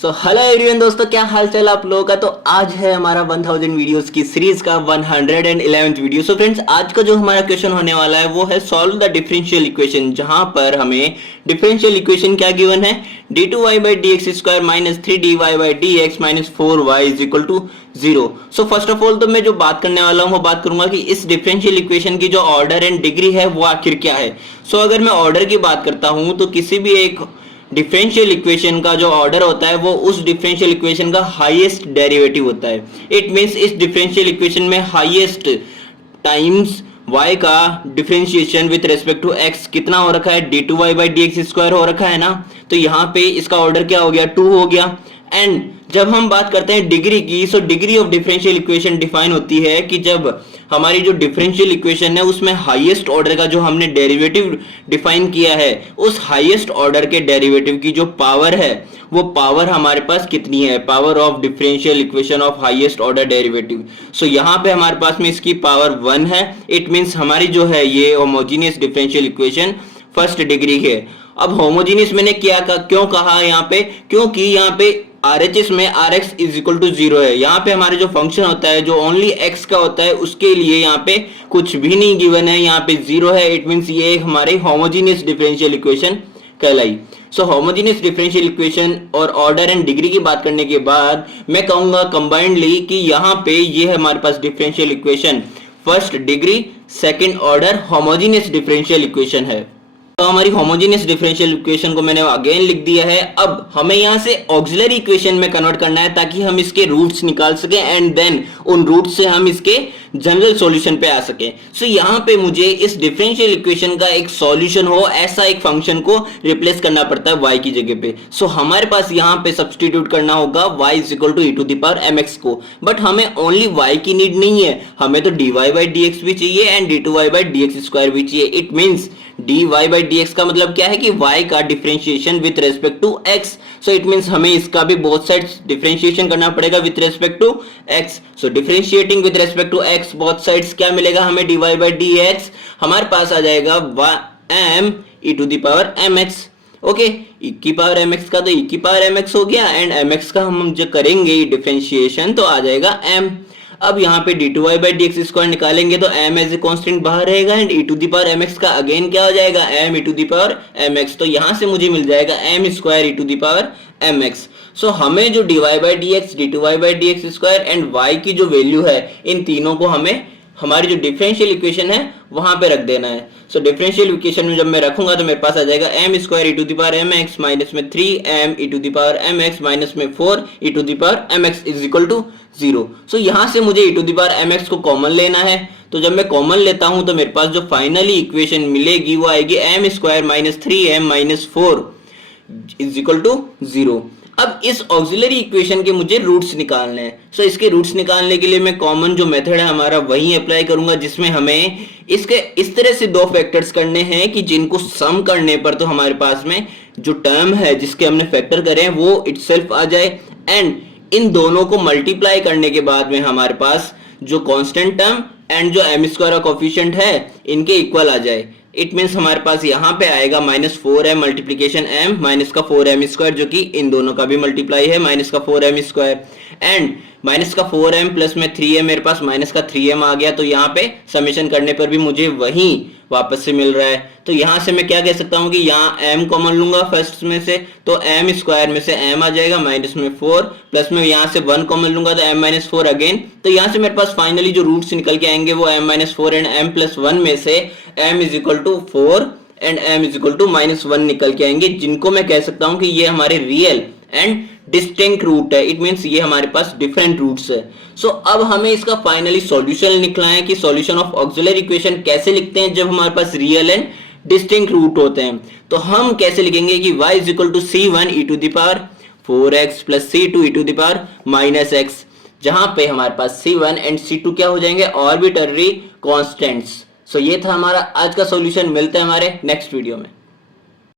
So hello everyone दोस्तों, क्या हाल चाल आप लोगों का। तो आज है हमारा 1000 वीडियोस की सीरीज का 111th वीडियो। सो फ्रेंड्स, आज का जो हमारा क्वेश्चन होने वाला है वो है सॉल्व द डिफरेंशियल इक्वेशन, जहां पर हमें डिफरेंशियल इक्वेशन क्या गिवन है, d2y/dx² minus 3dy/dx minus 4y is equal to 0। So first of all तो मैं जो बात करने वाला हूँ वो बात करूंगा कि इस डिफरेंशियल इक्वेशन की जो ऑर्डर एंड डिग्री है वो आखिर क्या है। सो अगर मैं ऑर्डर की बात करता हूँ तो किसी भी एक डिफरेंशियल इक्वेशन का जो ऑर्डर होता है वो उस डिफरेंशियल इक्वेशन का हाईएस्ट डेरिवेटिव होता है। इट मींस इस डिफरेंशियल इक्वेशन में हाईएस्ट टाइम्स y का differentiation with respect to x कितना हो रखा है, d2y/dx² हो रखा है ना। तो यहाँ पे इसका ऑर्डर क्या हो गया, 2 हो गया। एंड जब हम बात करते हैं डिग्री की, so degree of differential equation define होती है कि जब हमारी जो डिफरेंशियल इक्वेशन है उसमें हाईएस्ट ऑर्डर का जो हमने डेरिवेटिव डिफाइन किया है, उस हाईएस्ट ऑर्डर के डेरिवेटिव की जो पावर है वो पावर हमारे पास कितनी है, power of differential equation of highest order derivative. So यहाँ पे हमारे पास में इसकी पावर 1 है। इट मींस हमारी जो है ये homogeneous differential equation first degree है। अब होमोजेनियस मैंने क्यों कहा यहाँ पे, क्योंकि यहाँ पे RHS में Rx इज इक्वल टू 0 है। यहाँ पे हमारे जो फंक्शन होता है जो ओनली x का होता है उसके लिए यहाँ पे कुछ भी नहीं गिवन है, यहाँ पे 0 है। इट मींस ये हमारे होमोजेनियस डिफरेंशियल इक्वेशन कहलाई। सो होमोजेनियस डिफरेंशियल इक्वेशन और ऑर्डर एंड डिग्री की बात करने के बाद मैं कहूंगा कंबाइंडली कि यहाँ पे ये है हमारे पास differential equation first degree second order homogeneous differential equation है। तो हमारी होमोजेनियस डिफरेंशियल इक्वेशन को मैंने अगेन लिख दिया है। अब हमें यहां से ऑक्सिलरी इक्वेशन में कन्वर्ट करना है ताकि हम इसके रूट्स निकाल सकें एंड देन उन रूट्स से हम इसके जनरल सॉल्यूशन पे आ सके। सो यहाँ पे मुझे इस डिफरेंशियल इक्वेशन का एक सॉल्यूशन हो ऐसा एक फंक्शन को रिप्लेस करना पड़ता है y की जगह पे। सो हमारे पास यहाँ पे सब्सटीट्यूट करना होगा y is equal to e⁻mx को। बट हमें ओनली y की नीड नहीं है, हमें तो dy/dx भी चाहिए एंड d2y/dx² भी चाहिए। इट मींस dy/dx का मतलब क्या है कि y का differentiation with respect to x। So it means हमें इसका भी बोथ साइड्स डिफरेंशिएशन करना पड़ेगा with respect to x। So differentiating with respect to x both sides क्या मिलेगा हमें, dy/dx हमारे पास आ जाएगा m e⁻mx। ओके, e⁻mx का तो e⁻mx हो गया एंड mx का हम जो करेंगे डिफरेंशिएशन तो आ जाएगा m। अब यहाँ पे d2y/dx² निकालेंगे तो m एज ए कांस्टेंट बाहर रहेगा एंड e⁻mx का अगेन क्या हो जाएगा, m e⁻mx। तो यहाँ से मुझे मिल जाएगा m² e⁻mx। सो हमें जो dy/dx d2y/dx² एंड y की जो वैल्यू है इन तीनों को हमें हमारी जो डिफरेंशियल इक्वेशन है वहां पे रख देना है। सो डिफरेंशियल इक्वेशन में जब मैं रखूंगा तो मेरे पास आ जाएगा m² e⁻mx माइनस में 3m e⁻mx माइनस में 4 e⁻mx इज इक्वल टू 0। सो यहाँ से मुझे e⁻mx को कॉमन लेना है। तो जब मैं कॉमन लेता हूं तो मेरे पास जो फाइनली इक्वेशन मिलेगी वो आएगी m² minus 3m minus 4 is equal to 0। अब इस ऑक्सिलरी इक्वेशन के मुझे रूट्स निकालने हैं। सो इसके रूट्स निकालने के लिए मैं कॉमन जो मेथड है हमारा वही अप्लाई करूंगा, जिसमें हमें इसके इस तरह से दो फैक्टर्स करने हैं कि जिनको सम करने पर तो हमारे पास में जो टर्म है जिसके हमने फैक्टर करे हैं वो इटसेल्फ आ जाए एंड इन दोनों को मल्टीप्लाई करने के बाद में हमारे पास जो कांस्टेंट टर्म एंड जो m² का कोफिशिएंट है इनके इक्वल आ जाए। इट मींस हमारे पास यहाँ पे आएगा -4m मल्टीप्लीकेशन m माइनस का 4m² जो कि इन दोनों का भी मल्टीप्लाई है माइनस का 4m² एंड माइनस का 4m प्लस में 3m, मेरे पास माइनस का 3m आ गया। तो यहाँ पे समेशन करने पर भी मुझे वही वापस से मिल रहा है। तो यहाँ से मैं क्या कह सकता हूँ कि यहाँ m कॉमन लूंगा फर्स्ट में से तो m² में से m आ जाएगा माइनस में 4 प्लस में यहाँ से 1 कॉमन लूंगा तो m-4 अगेन। तो यहाँ से मेरे पास फाइनली जो रूट्स निकल के आएंगे वो m-4 एंड m+1 में से m is equal to 4 and m is equal to -1 निकल के आएंगे, जिनको मैं कह सकता हूँ कि ये हमारे रियल एंड डिस्टिंक्ट रूट है। इट मींस ये हमारे पास डिफरेंट रूट्स है। सो अब हमें इसका फाइनली सॉल्यूशन लिखना है कि सॉल्यूशन ऑफ ऑक्सिलरी इक्वेशन कैसे लिखते हैं जब हमारे पास रियल एंड डिस्टिंक्ट रूट होते हैं। तो हम कैसे लिखेंगे कि y is equal to c1 e⁻4x plus c2 e⁻x, जहां पे हमारे पास c1 एंड c2 क्या हो जाएंगे, आर्बिट्ररी कांस्टेंट्स। सो ये था हमारा आज का सॉल्यूशन। मिलते हैं हमारे नेक्स्ट वीडियो में।